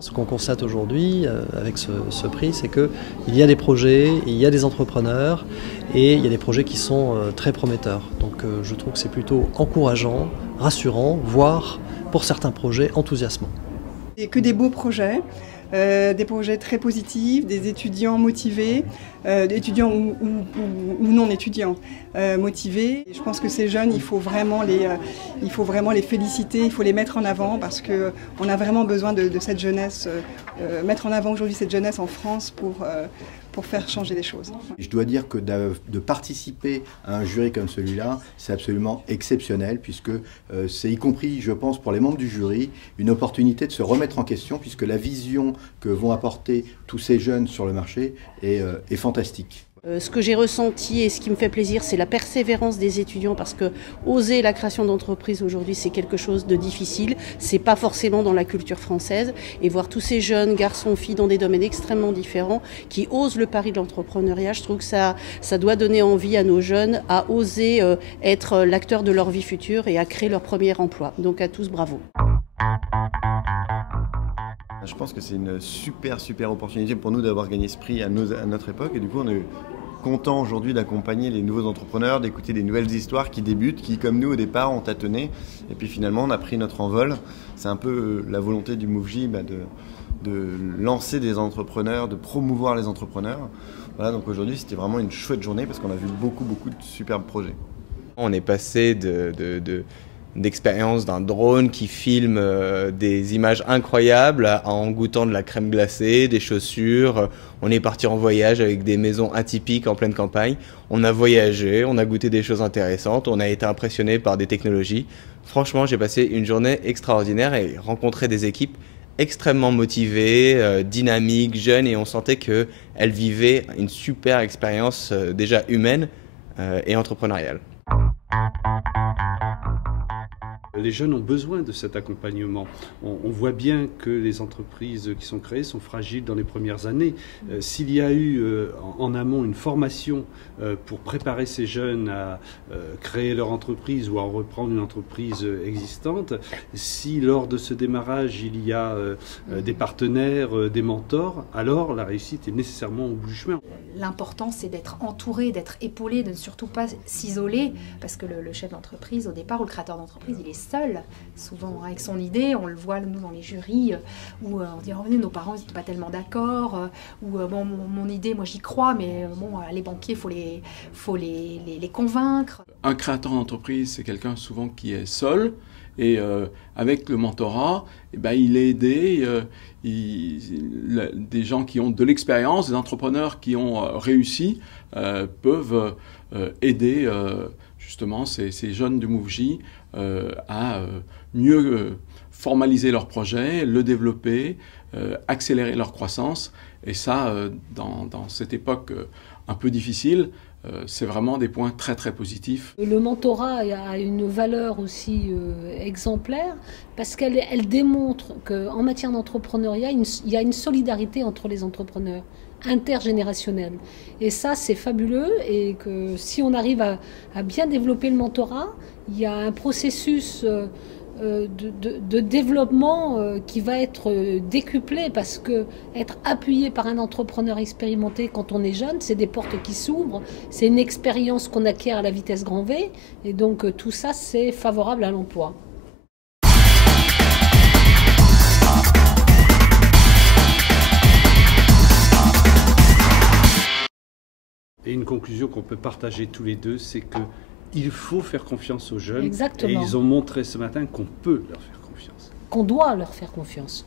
Ce qu'on constate aujourd'hui avec ce prix, c'est qu'il y a des projets, il y a des entrepreneurs et il y a des projets qui sont très prometteurs. Donc je trouve que c'est plutôt encourageant, rassurant, voire pour certains projets enthousiasmant. Et que des beaux projets. Des projets très positifs, des étudiants motivés, étudiants ou non étudiants motivés. Et je pense que ces jeunes, il faut vraiment les féliciter, il faut les mettre en avant parce qu'on a vraiment besoin de cette jeunesse, mettre en avant aujourd'hui cette jeunesse en France pour faire changer les choses. Je dois dire que de participer à un jury comme celui-là, c'est absolument exceptionnel puisque c'est y compris, je pense, pour les membres du jury, une opportunité de se remettre en question puisque la vision que vont apporter tous ces jeunes sur le marché est fantastique. Ce que j'ai ressenti et ce qui me fait plaisir, c'est la persévérance des étudiants parce que oser la création d'entreprise aujourd'hui, c'est quelque chose de difficile. C'est pas forcément dans la culture française. Et voir tous ces jeunes garçons, filles dans des domaines extrêmement différents qui osent le pari de l'entrepreneuriat, je trouve que ça doit donner envie à nos jeunes à oser être l'acteur de leur vie future et à créer leur premier emploi. Donc à tous, bravo. Je pense que c'est une super opportunité pour nous d'avoir gagné ce prix à notre époque et du coup on est content aujourd'hui d'accompagner les nouveaux entrepreneurs, d'écouter des nouvelles histoires qui débutent, qui comme nous au départ ont tâtonné et puis finalement on a pris notre envol. C'est un peu la volonté du MoveJ de lancer des entrepreneurs, de promouvoir les entrepreneurs. Voilà, donc aujourd'hui c'était vraiment une chouette journée parce qu'on a vu beaucoup de superbes projets. On est passé d'expérience d'un drone qui filme des images incroyables en goûtant de la crème glacée, des chaussures. On est parti en voyage avec des maisons atypiques en pleine campagne. On a voyagé, on a goûté des choses intéressantes, on a été impressionné par des technologies. Franchement, j'ai passé une journée extraordinaire et rencontré des équipes extrêmement motivées, dynamiques, jeunes et on sentait qu'elles vivaient une super expérience déjà humaine et entrepreneuriale. Les jeunes ont besoin de cet accompagnement. On voit bien que les entreprises qui sont créées sont fragiles dans les premières années. S'il y a eu en amont une formation pour préparer ces jeunes à créer leur entreprise ou à reprendre une entreprise existante, si lors de ce démarrage il y a des partenaires, des mentors, alors la réussite est nécessairement au bout du chemin. L'important c'est d'être entouré, d'être épaulé, de ne surtout pas s'isoler parce que le chef d'entreprise au départ ou le créateur d'entreprise il est seul, souvent avec son idée, on le voit nous dans les jurys où on dit oh, nos parents ils n'étaient pas tellement d'accord ou bon, mon idée moi j'y crois mais bon les banquiers faut les convaincre. Un créateur d'entreprise c'est quelqu'un souvent qui est seul et avec le mentorat eh ben, il est aidé, des gens qui ont de l'expérience, des entrepreneurs qui ont réussi peuvent aider justement ces jeunes du MoveJ à mieux formaliser leur projet, le développer, accélérer leur croissance. Et ça, dans cette époque un peu difficile, c'est vraiment des points très positifs. Le mentorat a une valeur aussi exemplaire parce qu'elle démontre qu'en matière d'entrepreneuriat, il y a une solidarité entre les entrepreneurs intergénérationnelle. Et ça, c'est fabuleux et que si on arrive à bien développer le mentorat, il y a un processus de développement qui va être décuplé parce que être appuyé par un entrepreneur expérimenté quand on est jeune, c'est des portes qui s'ouvrent, c'est une expérience qu'on acquiert à la vitesse grand V et donc tout ça, c'est favorable à l'emploi. Et une conclusion qu'on peut partager tous les deux, c'est qu'il faut faire confiance aux jeunes. Exactement. Et ils ont montré ce matin qu'on peut leur faire confiance. Qu'on doit leur faire confiance.